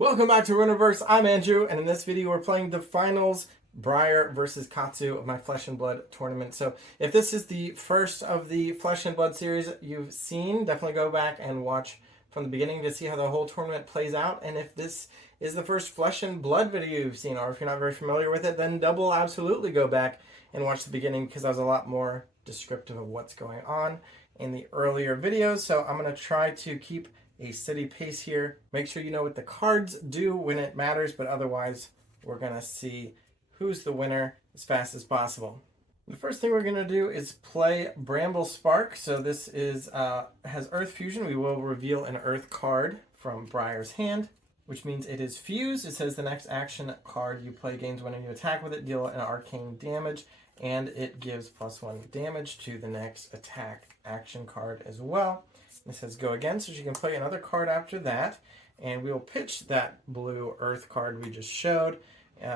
Welcome back to Runnerverse. I'm Andrew, and in this video we're playing the finals, Briar versus Katsu of my Flesh and Blood tournament. So if this is the first of the Flesh and Blood series you've seen, definitely go back and watch from the beginning to see how the whole tournament plays out. And if this is the first Flesh and Blood video you've seen, or if you're not very familiar with it, then double absolutely go back and watch the beginning, because I was a lot more descriptive of what's going on in the earlier videos. So I'm going to try to keep a steady pace here. Make sure you know what the cards do when it matters, but otherwise we're gonna see who's the winner as fast as possible. The first thing we're gonna do is play Bramble Spark. So this is has Earth Fusion. We will reveal an Earth card from Briar's hand, which means it is fused. It says the next action card you play gains when you attack with it, deal an arcane damage, and it gives +1 damage to the next attack action card as well. It says go again, so she can play another card after that, and we'll pitch that blue Earth card we just showed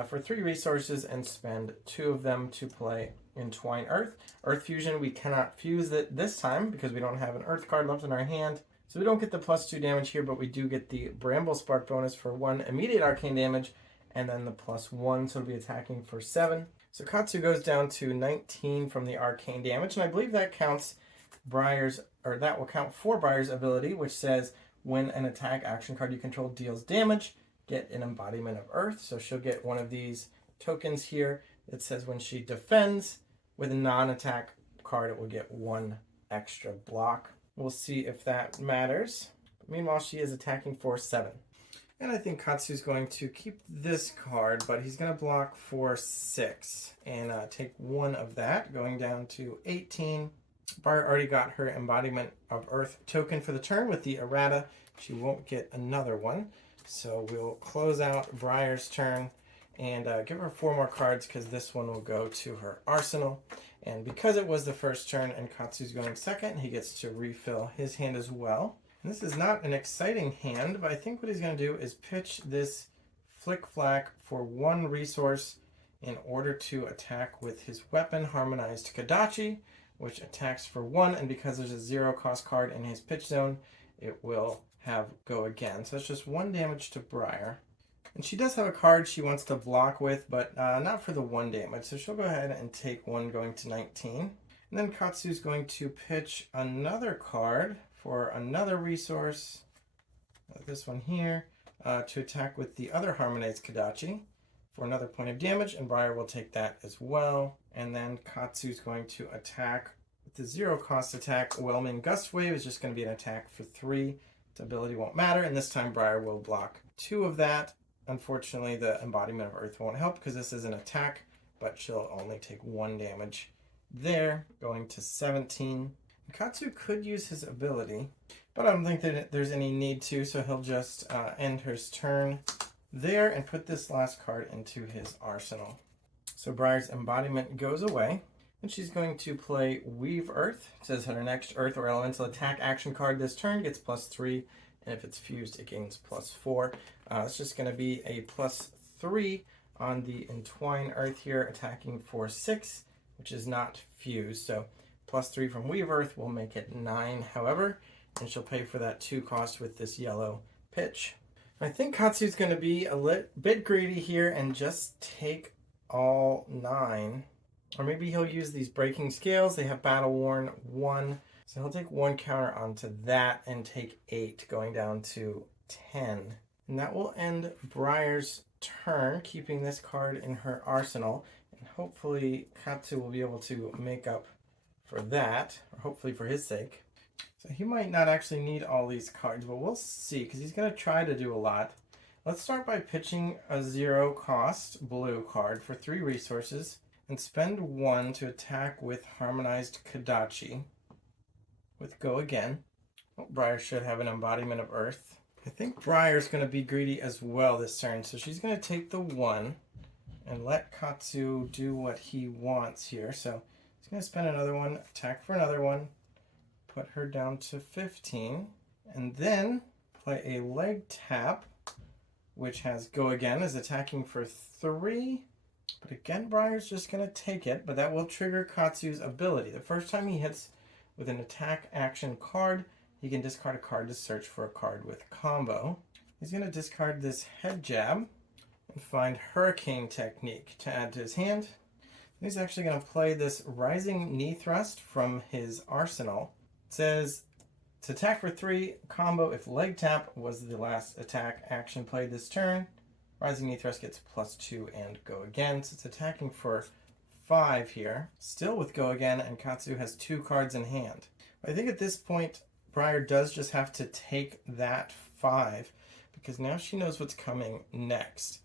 for 3 resources and spend 2 of them to play Entwine Earth. Earth Fusion, we cannot fuse it this time because we don't have an Earth card left in our hand, so we don't get the +2 damage here, but we do get the Bramble Spark bonus for 1 immediate arcane damage, and then the +1, so it'll be attacking for 7. So Katsu goes down to 19 from the arcane damage, and I believe that counts Briar's, or that will count for Briar's ability, which says when an attack action card you control deals damage, get an embodiment of Earth. So she'll get one of these tokens here. It says when she defends with a non-attack card, it will get 1 extra block. We'll see if that matters. Meanwhile, she is attacking for 7. And I think Katsu's going to keep this card, but he's going to block for 6 and take 1 of that, going down to 18. Briar already got her embodiment of Earth token for the turn with the errata. She won't get another one. So we'll close out Briar's turn and give her 4 more cards, because this one will go to her arsenal. And because it was the first turn and Katsu's going second, he gets to refill his hand as well. And this is not an exciting hand, but I think what he's going to do is pitch this Flick Flack for 1 resource in order to attack with his weapon, Harmonized Kadachi, which attacks for 1, and because there's a 0-cost card in his pitch zone, it will have go again. So it's just 1 damage to Briar. And she does have a card she wants to block with, but not for the 1 damage. So she'll go ahead and take 1, going to 19. And then Katsu's going to pitch another card for another resource, this one here, to attack with the other Harmonized Kadachi for another point of damage, and Briar will take that as well. And then Katsu's going to attack with the 0-cost attack. Whelming Gust Wave is just going to be an attack for 3. Its ability won't matter, and this time Briar will block 2 of that. Unfortunately, the embodiment of Earth won't help because this is an attack, but she'll only take 1 damage there, going to 17. Katsu could use his ability, but I don't think that there's any need to, so he'll just end his turn there and put this last card into his arsenal. So Briar's embodiment goes away, and she's going to play Weave Earth. It says her next Earth or Elemental attack action card this turn gets +3, and if it's fused, it gains +4. It's just going to be a +3 on the Entwine Earth here, attacking for 6, which is not fused. So +3 from Weave Earth will make it 9, however, and she'll pay for that 2 cost with this yellow pitch. I think Katsu's going to be a bit greedy here and just take all 9. Or maybe he'll use these Breaking Scales. They have Battle Worn 1. So he'll take 1 counter onto that and take 8, going down to 10. And that will end Briar's turn, keeping this card in her arsenal. And hopefully Katsu will be able to make up for that, or hopefully for his sake. So he might not actually need all these cards, but we'll see, because he's going to try to do a lot. Let's start by pitching a 0-cost blue card for 3 resources and spend 1 to attack with Harmonized Kadachi with go again. Oh, Briar should have an embodiment of Earth. I think Briar's going to be greedy as well this turn, so she's going to take the 1 and let Katsu do what he wants here. So he's going to spend another 1, attack for another 1, put her down to 15, and then play a leg tap, which has go again, is attacking for 3. But again, Briar's just going to take it, but that will trigger Katsu's ability. The first time he hits with an attack action card, he can discard a card to search for a card with combo. He's going to discard this head jab and find Hurricane Technique to add to his hand. He's actually going to play this Rising Knee Thrust from his arsenal. It says to attack for 3, combo if leg tap was the last attack action played this turn. Rising Knee Thrust gets +2 and go again. So it's attacking for 5 here. Still with go again, and Katsu has 2 cards in hand. I think at this point, Briar does just have to take that 5 because now she knows what's coming next,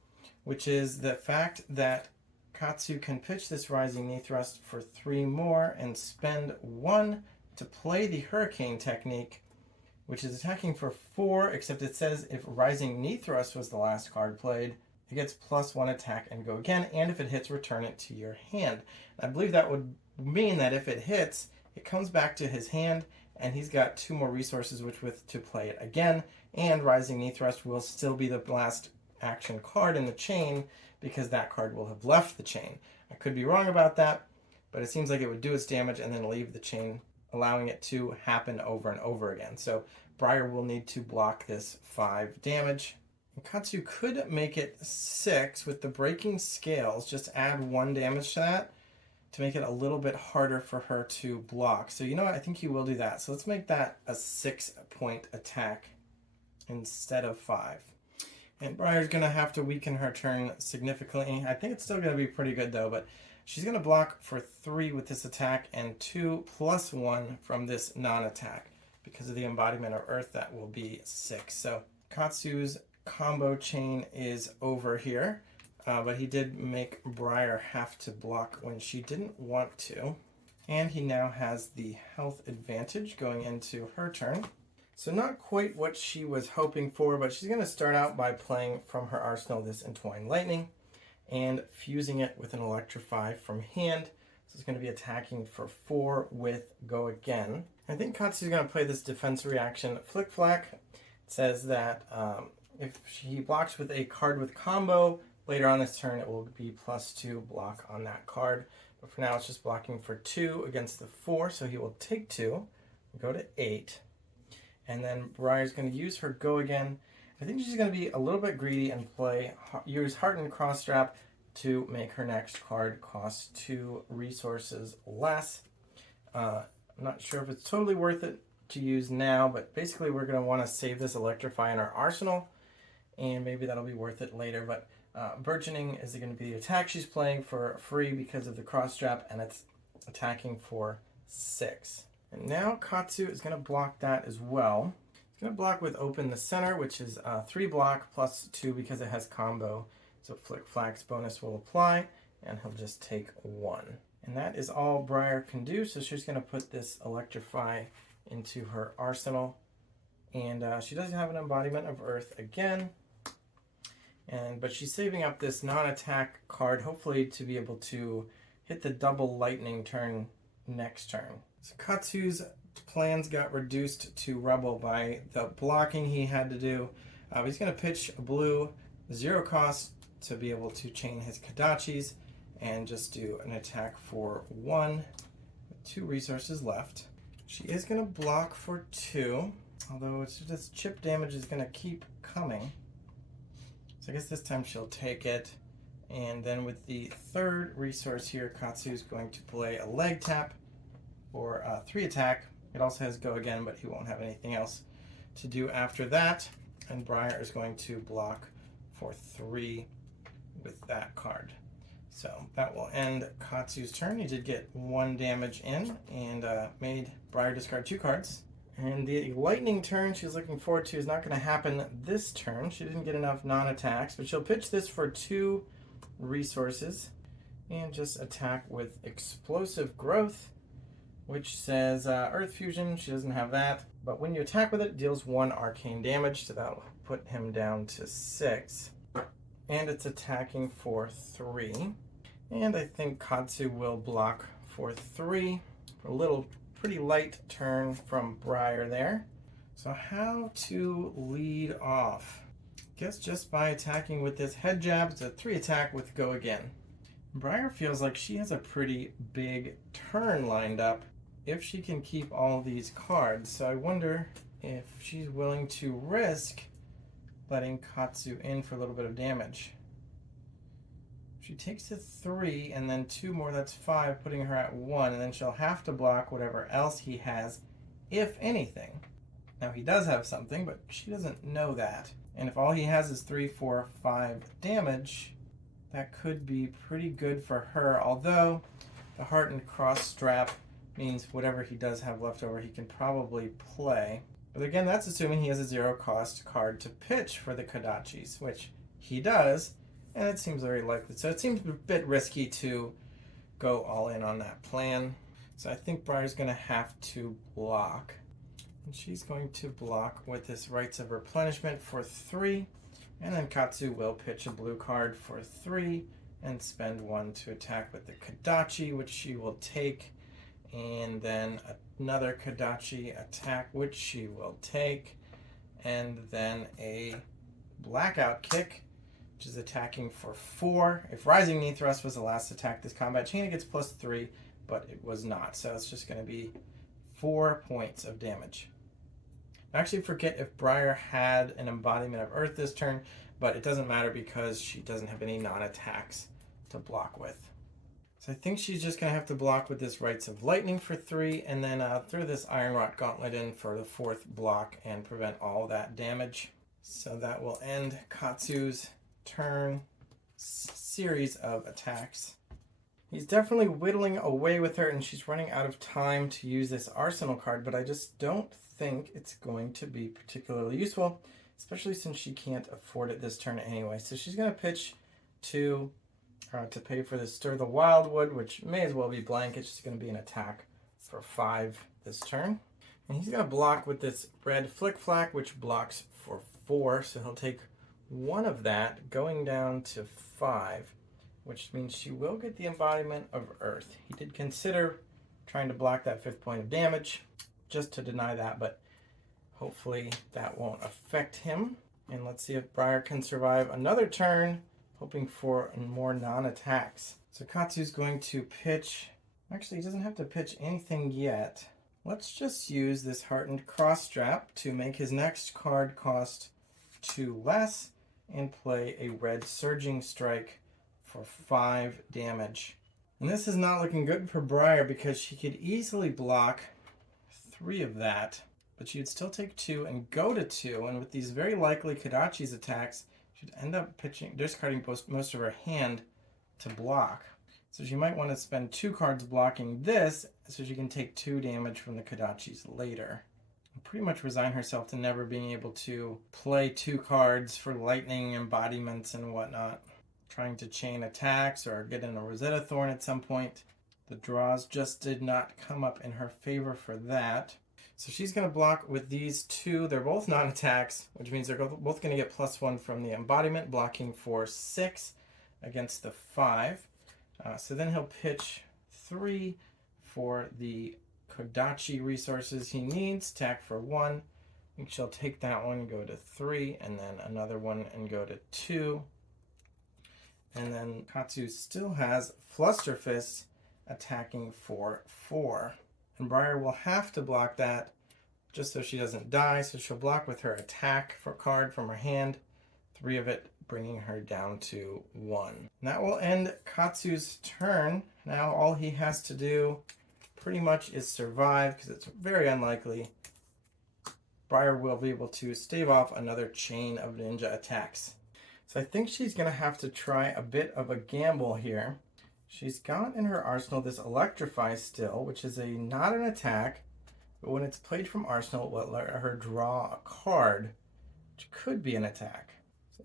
which is the fact that Katsu can pitch this Rising Knee Thrust for 3 more and spend 1 to play the Hurricane Technique, which is attacking for 4, except it says if Rising Knee Thrust was the last card played, it gets +1 attack and go again, and if it hits, return it to your hand. I believe that would mean that if it hits, it comes back to his hand, and he's got 2 more resources with to play it again, and Rising Knee Thrust will still be the last action card in the chain because that card will have left the chain. I could be wrong about that, but it seems like it would do its damage and then leave the chain, allowing it to happen over and over again. So Briar will need to block this 5 damage. And Katsu could make it 6 with the breaking scales, just add 1 damage to that to make it a little bit harder for her to block. So you know what, I think he will do that. So let's make that a 6-point attack instead of 5. And Briar's going to have to weaken her turn significantly. I think it's still going to be pretty good though, but she's going to block for 3 with this attack and 2 + 1 from this non-attack. Because of the embodiment of Earth, that will be 6. So Katsu's combo chain is over here, but he did make Briar have to block when she didn't want to. And he now has the health advantage going into her turn. So not quite what she was hoping for, but she's going to start out by playing from her arsenal this Entwined Lightning and fusing it with an Electrify from hand. So it's going to be attacking for 4 with Go Again. I think Katsu's going to play this defense reaction Flick Flack. It says that if she blocks with a card with combo, later on this turn it will be +2 block on that card. But for now it's just blocking for 2 against the 4, so he will take 2, go to 8. And then Briar's going to use her Go Again. I think she's going to be a little bit greedy and use Hardened Cross Strap to make her next card cost 2 resources less. I'm not sure if it's totally worth it to use now, but basically we're going to want to save this Electrify in our arsenal, and maybe that'll be worth it later. But Burgeoning is going to be the attack she's playing for free because of the cross strap, and it's attacking for 6. And now Katsu is going to block that as well. It's going to block with Open the Center, which is 3 block +2 because it has combo. So Flick Flack's bonus will apply, and he'll just take 1. And that is all Briar can do, so she's going to put this Electrify into her arsenal. And she doesn't have an embodiment of Earth again. But she's saving up this non-attack card, hopefully to be able to hit the double lightning turn next turn. So Katsu's plans got reduced to rubble by the blocking he had to do. He's going to pitch a blue 0 cost to be able to chain his Kodachis and just do an attack for 1 with 2 resources left. She is going to block for 2, although it's just chip damage is going to keep coming. So I guess this time she'll take it. And then with the 3rd resource here, Katsu is going to play a leg tap for 3 attack. It also has Go Again, but he won't have anything else to do after that. And Briar is going to block for 3 with that card. So that will end Katsu's turn. He did get 1 damage in and made Briar discard 2 cards. And the lightning turn she's looking forward to is not going to happen this turn. She didn't get enough non-attacks, but she'll pitch this for 2 resources and just attack with Explosive Growth, which says Earth Fusion. She doesn't have that, but when you attack with it, it deals 1 arcane damage, so that'll put him down to 6. And it's attacking for 3. And I think Katsu will block for 3. A little pretty light turn from Briar there. So how to lead off? Guess just by attacking with this head jab. It's a 3 attack with Go Again. Briar feels like she has a pretty big turn lined up if she can keep all these cards. So I wonder if she's willing to risk letting Katsu in for a little bit of damage. She takes a 3 and then 2 more, that's 5, putting her at 1, and then she'll have to block whatever else he has, if anything. Now he does have something, but she doesn't know that. And if all he has is 3, 4, 5 damage, that could be pretty good for her, although the hardened cross strap means whatever he does have left over he can probably play. But again, that's assuming he has a 0 cost card to pitch for the Kodachis, which he does, and it seems very likely. So it seems a bit risky to go all in on that plan. So I think Briar's going to have to block. And she's going to block with this Rites of Replenishment for 3. And then Katsu will pitch a blue card for 3 and spend 1 to attack with the Kodachi, which she will take. And then another Kodachi attack, which she will take. And then a Blackout Kick, which is attacking for 4. If Rising Knee Thrust was the last attack this combat chain, it gets plus 3, but it was not. So it's just going to be 4 points of damage. I actually forget if Briar had an Embodiment of Earth this turn, but it doesn't matter because she doesn't have any non-attacks to block with. So I think she's just going to have to block with this Rites of Lightning for 3, and then throw this Iron Rot Gauntlet in for the 4th block and prevent all that damage. So that will end Katsu's turn series of attacks. He's definitely whittling away with her, and she's running out of time to use this Arsenal card, but I just don't think it's going to be particularly useful, especially since she can't afford it this turn anyway. So she's going to pitch to pay for this Stir the Wildwood, which may as well be blank. It's just going to be an attack for 5 this turn. And he's going to block with this red Flick Flack, which blocks for 4, so he'll take 1 of that, going down to 5, which means she will get the Embodiment of Earth. He did consider trying to block that 5th point of damage, just to deny that, but hopefully that won't affect him. And let's see if Briar can survive another turn, hoping for more non-attacks. So Katsu's going to pitch. Actually, he doesn't have to pitch anything yet. Let's just use this Hardened Cross Strap to make his next card cost 2 less and play a red Surging Strike for 5 damage. And this is not looking good for Briar because she could easily block 3 of that, but she'd still take 2 and go to 2, and with these very likely Kodachi's attacks, she'd end up discarding most of her hand to block. So she might want to spend 2 cards blocking this so she can take 2 damage from the Kodachi's later. And pretty much resign herself to never being able to play 2 cards for lightning embodiments and whatnot. Trying to chain attacks or get in a Rosetta Thorn at some point. The draws just did not come up in her favor for that. So she's going to block with these 2. They're both non-attacks, which means they're both going to get +1 from the embodiment, blocking for 6 against the 5. So then he'll pitch 3 for the Kodachi resources he needs, attack for 1. I think she'll take that one, go to 3, and then another one and go to 2. And then Katsu still has Fluster Fist attacking for 4. And Briar will have to block that just so she doesn't die. So she'll block with her attack for card from her hand, 3 of it, bringing her down to 1. And that will end Katsu's turn. Now all he has to do pretty much is survive, because it's very unlikely Briar will be able to stave off another chain of ninja attacks. So I think she's going to have to try a bit of a gamble here. She's got in her arsenal this Electrify still, which is not an attack, but when it's played from arsenal, it will let her draw a card, which could be an attack.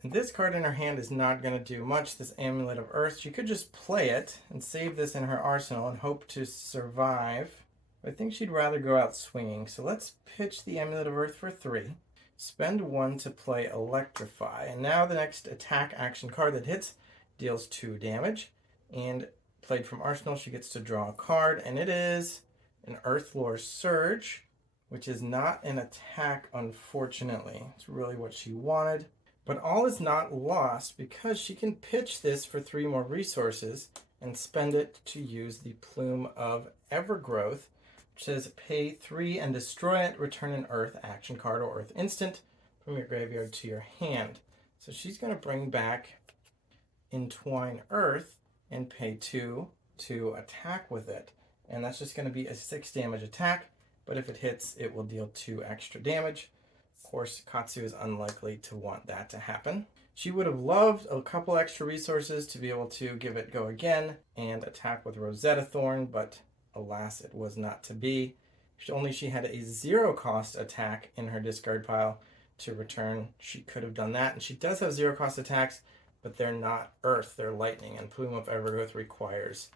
And this card in her hand is not going to do much, this Amulet of Earth. She could just play it and save this in her arsenal and hope to survive. But I think she'd rather go out swinging. So let's pitch the Amulet of Earth for 3. Spend 1 to play Electrify. And now the next attack action card that hits deals 2 damage. And played from arsenal, she gets to draw a card. And it is an Earthlore Surge, which is not an attack, unfortunately. It's really what she wanted. But all is not lost, because she can pitch this for 3 more resources and spend it to use the Plume of Evergrowth, which says pay 3 and destroy it, return an Earth action card or Earth instant, from your graveyard to your hand. So she's going to bring back Entwine Earth and pay 2 to attack with it. And that's just going to be a 6 damage attack, but if it hits, it will deal 2 extra damage. Of course, Katsu is unlikely to want that to happen. She would have loved a couple extra resources to be able to give it go again and attack with Rosetta Thorn, but alas, it was not to be. Only she had a 0 cost attack in her discard pile to return. She could have done that, and she does have 0 cost attacks, but they're not Earth, they're Lightning, and Plume of Evergrowth requires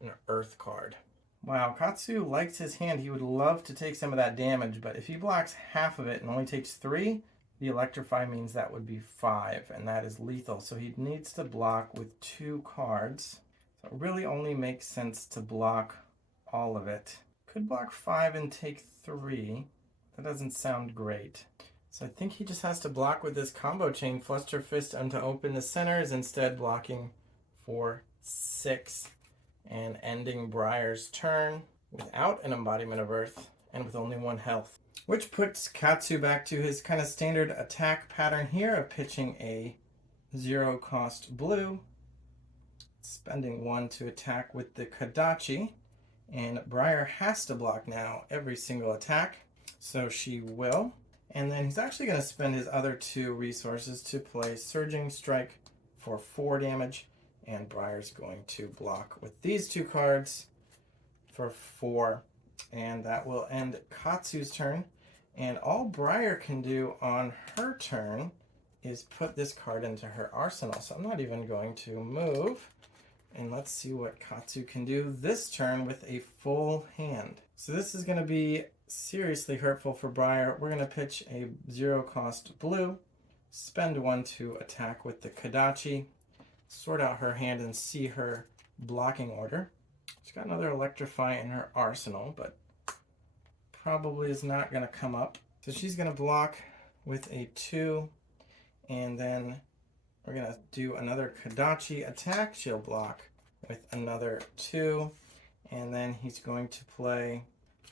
an Earth card. Wow, Katsu likes his hand. He would love to take some of that damage, but if he blocks half of it and only takes 3, the Electrify means that would be 5, and that is lethal. So he needs to block with 2 cards. So it really only makes sense to block all of it. Could block 5 and take 3. That doesn't sound great. So I think he just has to block with this combo chain. Fluster Fist to open the center is instead blocking for 6 and ending Briar's turn without an Embodiment of Earth and with only 1 health. Which puts Katsu back to his kind of standard attack pattern here of pitching a 0 cost blue, spending 1 to attack with the Kadachi, and Briar has to block now every single attack, so she will. And then he's actually going to spend his other 2 resources to play Surging Strike for 4 damage, and Briar's going to block with these 2 cards for 4. And that will end Katsu's turn. And all Briar can do on her turn is put this card into her arsenal. So I'm not even going to move. And let's see what Katsu can do this turn with a full hand. So this is going to be seriously hurtful for Briar. We're going to pitch a 0 cost blue, spend 1 to attack with the Kadachi, sort out her hand and see her blocking order. She's got another Electrify in her arsenal, but probably is not going to come up. So she's going to block with a 2, and then we're going to do another Kadachi attack. She'll block with another 2, and then he's going to play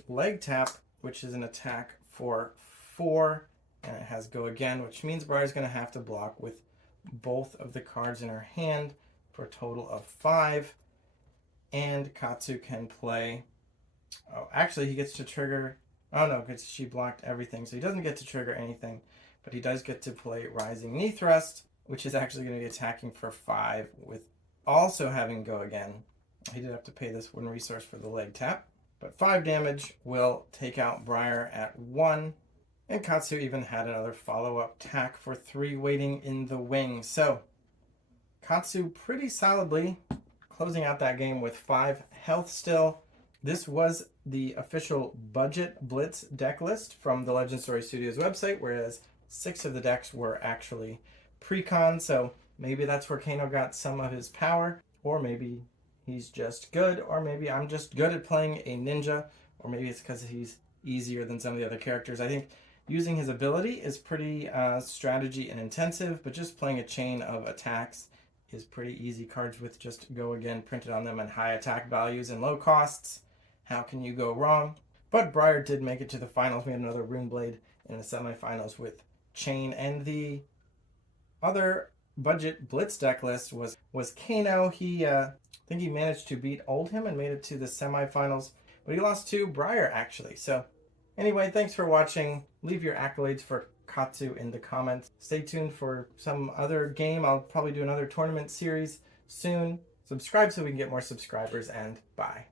Leg Tap, which is an attack for 4, and it has Go Again, which means Briar's going to have to block with both of the cards in her hand for a total of 5. And Katsu can play, oh, actually he gets to trigger, oh no, because she blocked everything, so he doesn't get to trigger anything, but he does get to play Rising Knee Thrust, which is actually going to be attacking for 5 with also having Go Again. He did have to pay this 1 resource for the Leg Tap, but 5 damage will take out Briar at 1, and Katsu even had another follow-up attack for 3 waiting in the wing. So Katsu pretty solidly closing out that game with 5 health still. This was the official budget Blitz deck list from the Legend Story Studios website, whereas 6 of the decks were actually pre-con, so maybe that's where Kano got some of his power, or maybe he's just good, or maybe I'm just good at playing a ninja, or maybe it's because he's easier than some of the other characters. I think using his ability is pretty strategy and intensive, but just playing a chain of attacks is pretty easy. Cards with just Go Again printed on them and high attack values and low costs. How can you go wrong? But Briar did make it to the finals. We had another Rune Blade in the semifinals with Chain, and the other budget Blitz deck list was Kano. He I think he managed to beat Oldhim and made it to the semifinals, but he lost to Briar actually. So anyway, thanks for watching. Leave your accolades for Katsu in the comments. Stay tuned for some other game. I'll probably do another tournament series soon. Subscribe so we can get more subscribers, and bye.